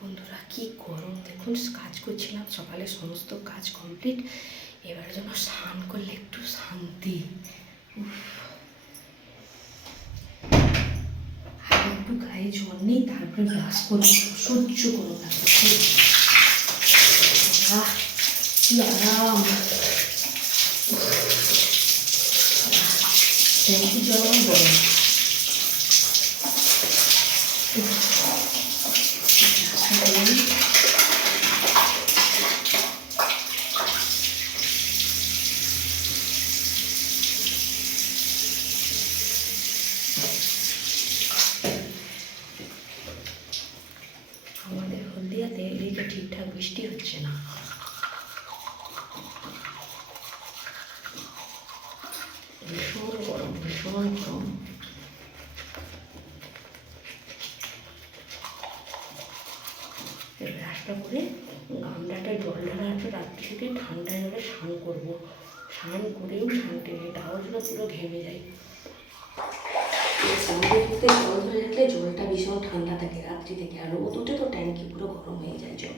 বন্ধুরা, কি গরম। দেখুন, কাজ করছিলাম, সকালে সমস্ত কাজ কমপ্লিট এবার যেন স্নান করলে একটু শান্তি। একটু গায়ে জল নেই, তারপরে ব্রাশ করব সহ্য করো তারপর জল গরম হলদিয়াতে এদিকে ঠিকঠাক বৃষ্টি হচ্ছে না। ভীষণ গরম ভীষণ গরম। রাস্তা করে গামলাটা, জল ঢালা আছে, রাত্রি থেকে ঠান্ডা জলে স্নান করব। স্নান করেও শান্তি নেই, তাও যেন পুরো ঘেমে যাই মধ্যে জল ধরে রাখলে জলটা ভীষণ ঠান্ডা থাকে রাত্রি থেকে আর রোদ উঠে তো ট্যাঙ্কি পুরো গরম হয়ে যায় জল